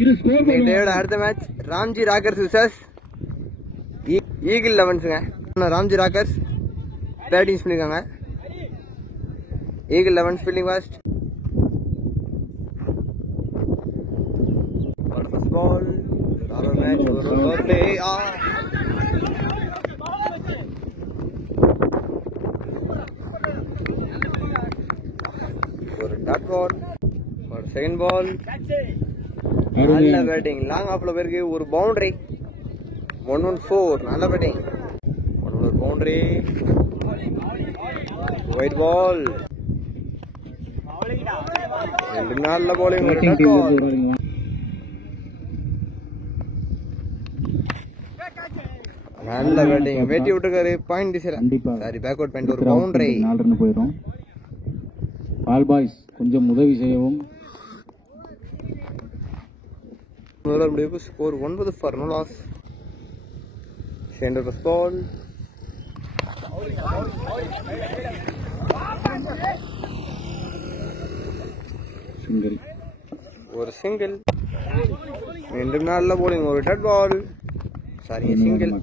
அடுத்த match Ramji Rockers versus Eagle 11ங்க. Ramji Rockers batting பண்ணிருக்காங்க. Eagle 11 fielding first. First ball match ஒரு பிளே ஒரு டாட் பால் ஒரு செகண்ட் பால். நல்ல பேட்டிங் லாங் ஆஃப்ல போயிருக்கு. ஒரு பவுண்டரி 114. நல்ல பேட்டிங் ஒரு பவுண்டரி. ஒயிட் பால் நல்ல பவுலிங் ஒரு டாட் பால். நல்ல பேட்டிங் வெட்டி விட்டுருக்காரு. பாயிண்ட் திசையில சாரி பேக்வர்ட் பாயிண்ட் ஒரு பவுண்டரி. 4 ரன் போயிடும். பால் பாய்ஸ் கொஞ்சம் உதவி செய்யவும். முதல் முடிவுக்கு score 9 for no loss. Centre first ball single ஒரு சிங்கிள். மீண்டும் நல்ல போலிங் ஒரு டட் பால். சாரி சிங்கிள்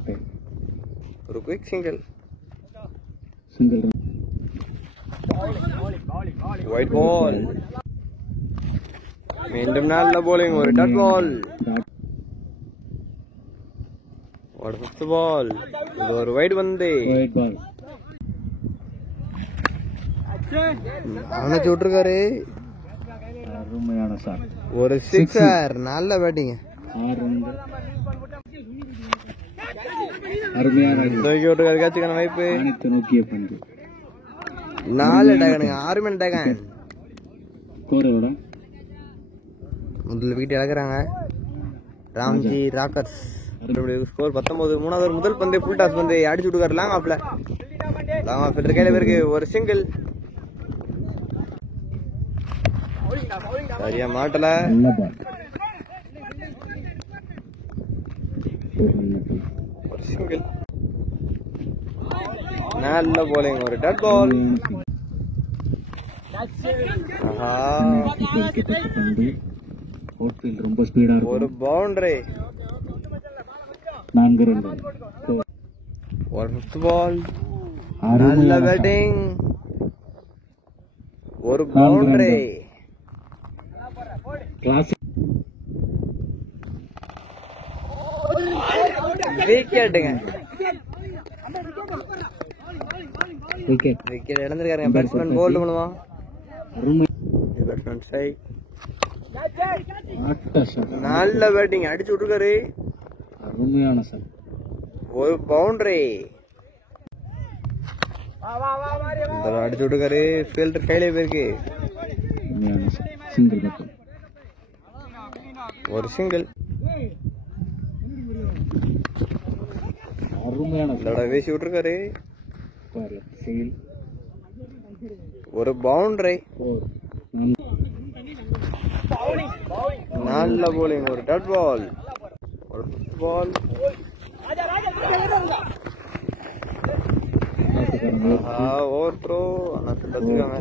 ஒரு quick single. Single wide ball. மீண்டும் நல்ல போலிங் ஒரு டட் பால். ஒரு ஃபர்ஸ்ட் பால் இது ஒரு வைட் வந்து அணைச்சு விட்டுருக்காரு. அருமையான சார் ஒரு சிக்ஸர். நல்ல பேட்டிங். அருமையான தூக்கி விட்டுருக்காரு. கேட்சுக்கான வாய்ப்பு. நோக்கிய பந்து 4 டேகனுங்க. 6 மணி டேகன். ஸ்கோரோட முதல் விக்கெட் இழக்கிறாங்க ராம்ஜி ராக்கர்ஸ். ஸ்கோர் 19. மூணாவது முதல் பந்து ஃபுல் டாஸ் பந்து அடிச்சு விட்டுக்காரு. லாங் ஆஃப்ல கையில பேருக்கு ஒரு சிங்கிள். சரியா மாட்டல. ஒரு சிங்கிள். நல்ல போலிங் ஒரு டட் பால். ரொம்ப ஸ்பீடா ஒரு பவுண்டரி. 4 ரன். ஒரு ஃபர்ஸ்ட் பால் நல்ல பேட்டிங் ஒரு பவுண்டரி. விக்கெட்டுங்க. விக்கெட் இழந்திருக்காருங்க. பேட்ஸ்மேன் போல்ட் பண்ணுவான். Batsman strike. நல்ல பேட்டிங் அடிச்சு விட்டுருக்காரு. அருமையான சார் ஒரு பவுண்டரி அடிச்சு விட்டுருக்காரு. ஃபீல்டர் கையிலே போயிருக்கு. சிங்கிள் மட்டும் ஒரு சிங்கிள். அருமையான வீசி விட்டுருக்காரு. ஒரு பவுண்டரி. நல்ல போலிங் ஒரு டட் பால். ஒரு ஃபர்ஸ்ட் பால் ஓவர் த்ரோ. தச்சுக்காங்க.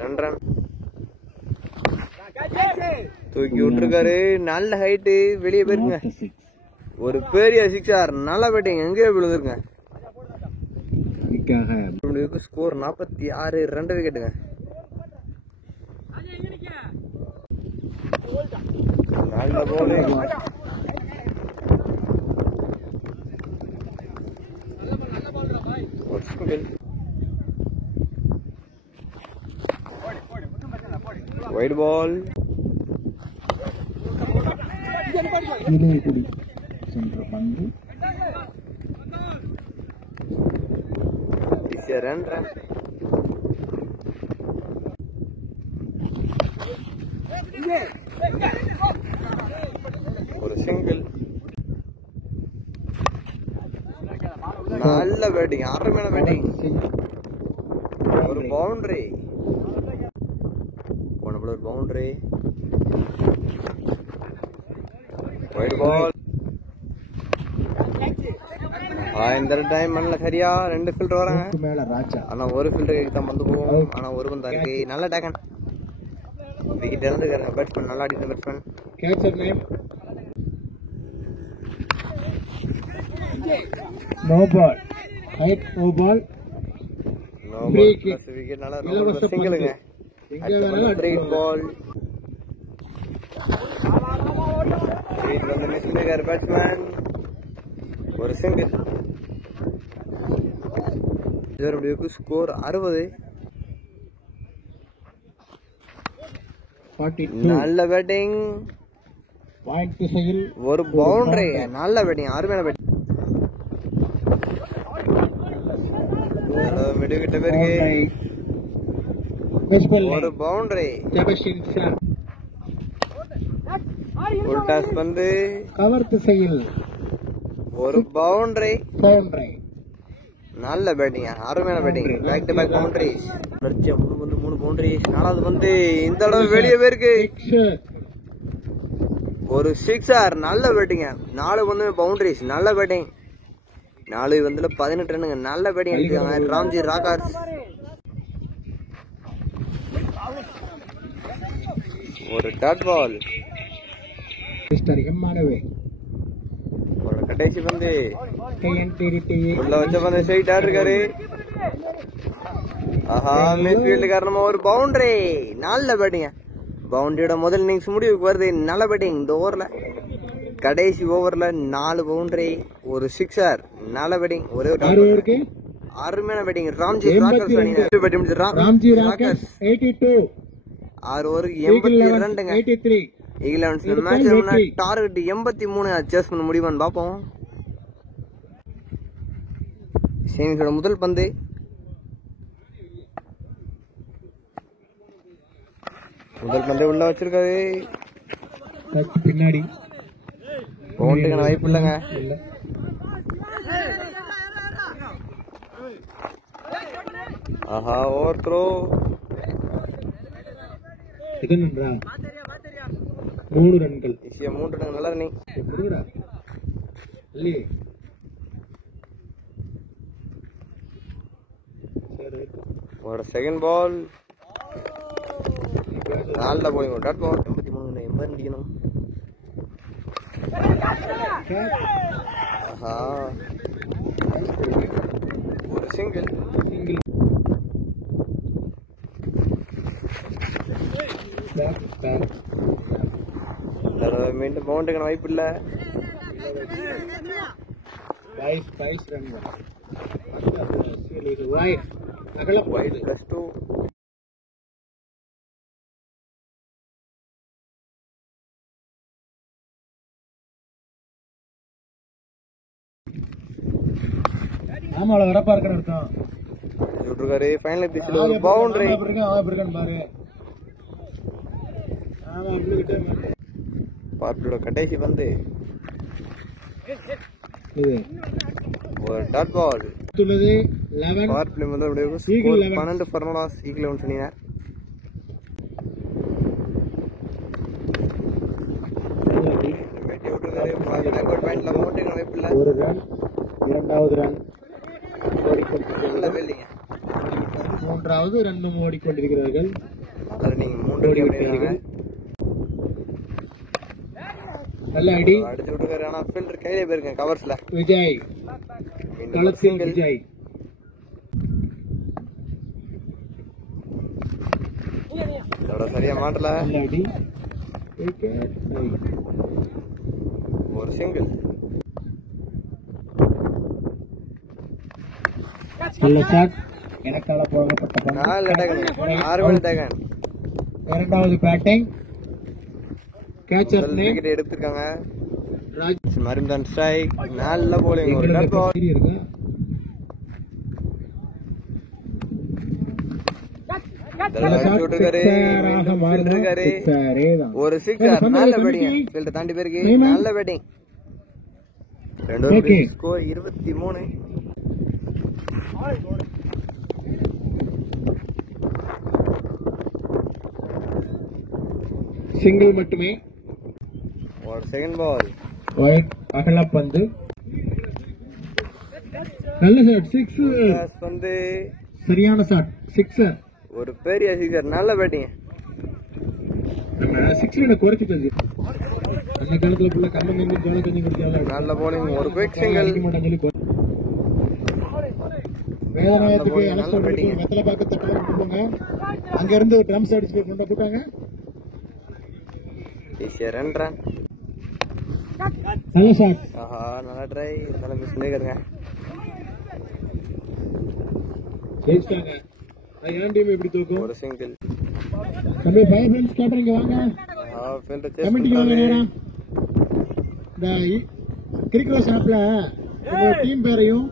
ரன் தூக்கி விட்டுருக்காரு. நல்ல ஹைட்டு வெளியே போயிருங்க. ஒரு பெரிய சிக்ஸர். நல்ல பேட்டிங் எங்கேயோ விழுந்துருங்க. ஸ்கோர் 46. 2 விக்கெட்டுங்க. நல்ல போலிங். ஒரு சிங்கிள். ஒயிட் பால். ரன் ஒரு சிங்கிள். நல்ல பேட்டிங். அருமையான பேட்டிங் ஒரு பவுண்டரி. ஒரு பவுண்டரி. White ball. இந்த டைம் மண்ணில சரியா 2 ஃபில்டர் வராங்க. மேல ராஜா. ஆனா ஒரு ஃபில்டர் தான் வந்து போகும். ஆனா ஒரு பந்தா இருக்கு. நல்ல டேக்கன். விக்கெட் இறந்துக்காரங்க. பேட்ஸ்மேன் நல்லா அடிக்கிற batsman. Catcher name. No ball. Height no ball. No ball. Wicket நல்லா ரொம்ப சிங்கிளுங்க. ஃப்ரீ பால். இது வந்து மிஸ் பண்ணிருக்காரு பேட்ஸ்மேன். ஒரு சிங்கிள். இதோட ஸ்கோர் 60. நல்ல பேட்டிங். பாயிண்ட் திசையில் ஒரு பவுண்டரி. நல்ல பேட்டிங். அருமையான பேட்டிங். மிடில் கிட்ட பேருக்கு ஒரு பவுண்டரி. உல்டாஸ் வந்து கவர் திசையில் ஒரு பவுண்டரி. நல்ல பேட்டிங். அருமையான batting. Back to back boundaries. வந்து 3 பவுண்டரிஸ். நாலாவது வந்து இந்த தடவை வெளியே போயிருக்கு. ஒரு 6 நல்ல பேட்டிங். 4 வந்து பவுண்டரிஸ். நல்ல பேட்டிங். 4 வந்து 18 ரன்னுங்க. நல்ல பேட்டிங் அடிச்சிருக்காங்க ராம்ஜி ராக்கர்ஸ். ஒரு டாட் பால். ஒரு கடைசி வந்து உள்ள வச்ச வந்து ஸ்ட்ரைட்டா இருக்காரு. ஆஹா மிஸ் ஃபீல்ட் காரணமா ஒரு பவுண்டரி. நல்ல பேட்டிங். பவுண்டரியோட முதல் இன்னிங்ஸ் முடிவுக்கு வருது. நல்ல பேட்டிங். இந்த ஓவர்ல கடைசி ஓவர்ல 4 பவுண்டரி ஒரு 6. நல்ல பேட்டிங். ஒரே ஒரு அருமையான batting. Ramji Rockers Ramji Rockers 82. 6 ஓவருக்கு 82 ரன்னுங்க. 83. ஈகிள் மேட்ச் டார்கெட் 83 அட்ஜஸ்ட் பண்ண முடியுமான்னு பாப்போம். சீனிஸோட முதல் பந்து. முதல் பந்தை உள்ள வச்சிருக்காரு. பின்னாடி பவுண்டுக்கான வாய்ப்பு இல்லைங்க. ஆஹா ஓவர் த்ரோ. 3 ரன்கள். 3 ரன்கள். நல்ல ரன்னிங். ஒரு செகண்ட் பால். நல்ல போலிங். ஒரு டாட் பால். 83 80 அடிக்கணும். ஆஹா ஒரு சிங்கிள். மீண்டும் பவுண்டுக்கான வாய்ப்பு இல்ல. 22 ரன்கள். +2. ஆமால வரப்பா இருக்கணும் அர்த்தம். சுட்டுருக்காரு. ஃபைனல் பிச்சில் ஒரு பவுண்டரி. பாரு. பார்ட்டியோட கடைசி வந்து ஒரு டாட் பால். பார்ட்டி வந்து அப்படியே 12 ஃபர்னாஸ் ஈகிள் ஒன் சொன்னீங்க. ஒரு ரன். இரண்டாவது ரன். மூன்றாவது ரன்னும் ஓடிக்கொண்டிருக்கிறார்கள். நல்ல அடி. அடிச்சு விட்டுருக்காரு. ஆனா ஃபீல்டர் கையில போயிருக்கேன் கவர்ஸ்ல. விஜய் களத்தில். விஜய் சரியா மாட்டல. நல்ல அடி. ஒரு சிங்கிள். நல்ல ஷாட். எனக்கால போகப்பட்ட நல்ல டேகன். 6 மணி டேகன். இரண்டாவது பேட்டிங். கேட்சர் விக்கெட் எடுத்துருக்காங்க. மரிம்தான் ஸ்ட்ரைக். நல்ல போலிங். ஒரு டாட் பால். ஒரு 6. நல்ல பேட்டிங். ஃபீல்டர் தாண்டி போயிருக்கு. நல்ல பேட்டிங். 2 ஸ்கோர் 23. சிங்கிள் மட்டுமே. ஒரு செகண்ட் பால். ஒயிட் அகலப்பந்து. நல்ல ஷாட், சிக்ஸ். வந்து சரியான ஷாட், சிக்ஸர். ஒரு பெரிய சிக்ஸர். நல்ல பேட்டிங். சிக்ஸரை குறைச்சிட்டு அந்த காலத்துல ஃபுல்லா கண்ணு நீங்க ஜோல கஞ்சி குடிச்சால. நல்ல bowling. ஒரு குயிக் சிங்கிள். வேதநாயகத்துக்கு அலஸ்டர் வெத்தலை பாக்க தட்டல போடுங்க. அங்க இருந்து ட்ரம்ஸ் அடிச்சு கொண்டு போட்டாங்க. ஈஸியா ரன். நல்ல ஷாட். ஆஹா, நல்ல ட்ரை. நல்ல மிஸ் பண்ணிருக்காங்க. ஜெயிச்சாங்க. ஏன் டீம் எப்படி தோக்கும்? ஒரு சிங்கிள். தம்பி ஃபயர் ஃப்ரெண்ட்ஸ் கேப்டன் இங்க வாங்க. ஃபீல்டர் கமிட்டிக்கு வாங்க நேரா. இந்த கிரிக்கெட் ஆப்ல உங்க டீம் பேரையும்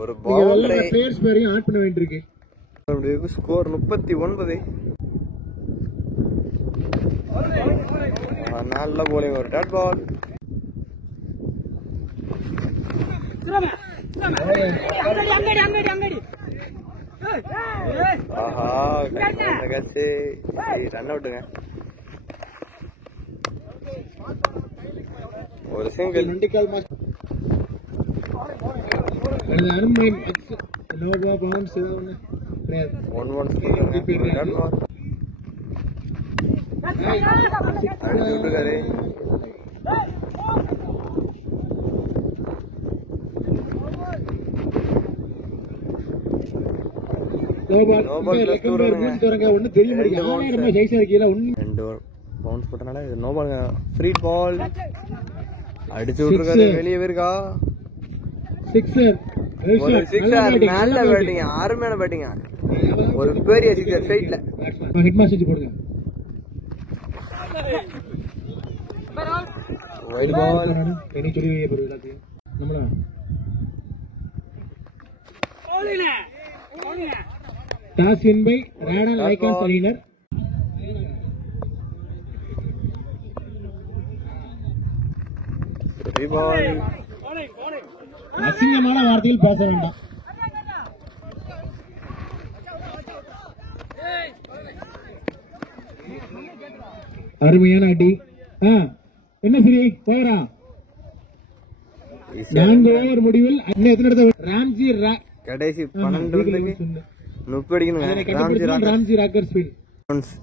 ஒரு பவுண்டரி பிளேயர்ஸ் பேரையும் ஆட் பண்ண வேண்டியிருக்கு. ஸ்கோர் 39. நல்ல bowling. ஒரு டாட் பால். ஆஹா, ரன் அவுட்டுங்க. ஒரு சிங்கிள். அடிச்சு விட்டுருக்காரு. வெளியே இருக்கா? நல்ல பேட்டிங். அருமையான பேட்டிங். ஒரு பெரிய சிக்ஸர் ஸ்ட்ரைட்ல. Wide ball. Toss win by ராடா லைக்கன்ஸ் அணியினர். அசிங்கமான வார்த்தையில் பேச வேண்டாம். அருமையான அடி. என்ன சரி போகிறா? 4 ஓவர் முடிவில் ராம்ஜி கடைசி 12 30 அடிக்கணும். Ramji rocker spin.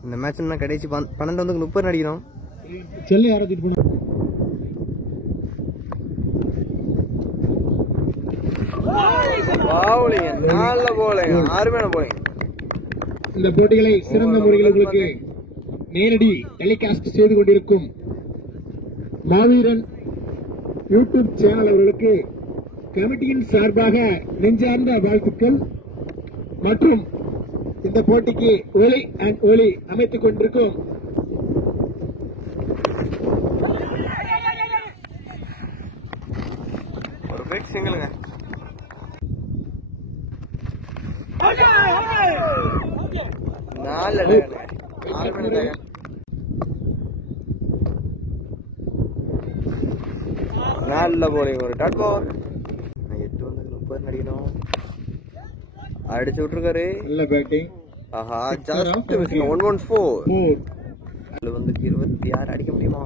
இந்த மேட்ச் கடைசி 12 வந்து 30 அடிக்கணும். செல்ல யாராவது போன நல்ல bowling. அருமையான bowling. இந்த போட்டிகளை சிறந்த முறையில் உங்களுக்கு நேரடி டெலிகாஸ்ட் செய்து கொண்டிருக்கும் மாவீரன் யூடியூப் சேனல் அவர்களுக்கு கமிட்டியின் சார்பாக நெஞ்சார்ந்த வாழ்த்துக்கள். மற்றும் இந்த போட்டிக்கு ஒலி அமைத்துக் கொண்டிருக்கும் ஒரு பிக் சிங்கிள்ங்க. நல்ல bowling. ஒரு டாட் பால். 8 வந்து 30 அடிக்கணும். அடிச்சு விட்டுருக்காரு. நல்ல பேட்டிங். ஆஹா, ஜஸ்ட் மிஸ்ஸிங். 114. அதுல வந்து 26 அடிக்க முடியுமா?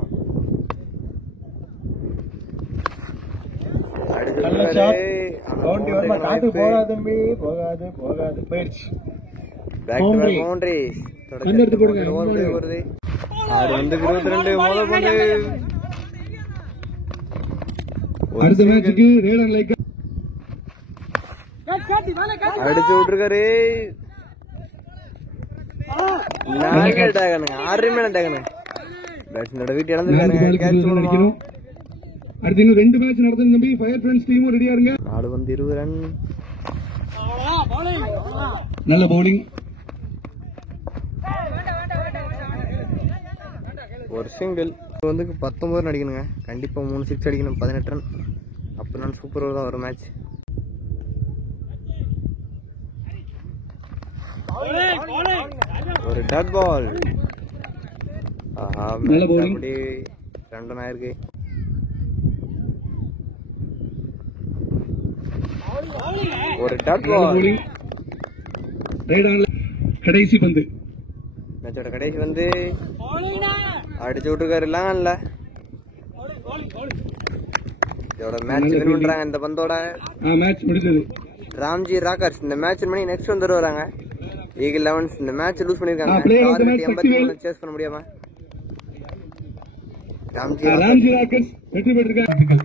அடிச்சு விட்டுருக்காரு. பவுண்டரி வரமா காட்டு போகாது தம்பி. போகாது போயிடுச்சு. Back to back boundaries. தொடர்ந்து போடுங்க. வருது. ஆறு வந்து 22 முதல் பந்து. அடுத்த மேட்சுக்கு ரேடன் லைக் அடிச்சு விட்டுருக்காரு. நல்ல டேகனுங்க. அருமையான டேகனுங்க. பேட்ஸ்மேனோட வீட்டு இழந்துருக்காங்க. கேட்ச் பண்ணணும். அடுத்து இன்னும் 2 மேட்ச் நடத்துங்க தம்பி. ஃபயர் ஃப்ரெண்ட்ஸ் டீமும் ரெடியா இருங்க. நாலு வந்து 20 ரன். நல்ல பவுலிங். ஒரு சிங்கிள் வந்து 19 ரன் அடிக்கணுங்க. கண்டிப்பா 3 6 அடிக்கணும். 18 ரன். அப்படின்னா சூப்பர் ஓவர் தான் ஒரு மேட்ச். ஒரு டாட் பால். ஆஹா, நல்ல பவுலிங். 2 ரன் ஆயிருக்கு. ஒரு டாட் பால். கடைசி பந்து. மேட்சோட கடைசி வந்து அடிச்சு விட்டுருக்காரு. இல்ல இதோட மேட்ச் வின் பண்றாங்க இந்த பந்தோட. மேட்ச் முடிஞ்சது. ராம்ஜி ராக்கர்ஸ் இந்த மேட்ச் பண்ணி நெக்ஸ்ட் வந்து வராங்க. ஈகிள் 11 இந்த மேட்ச் லூஸ் பண்ணிருக்காங்க. 83 சேஸ் பண்ண முடியாம ராம்ஜி ராக்கர்ஸ் வெற்றி பெற்றிருக்காங்க.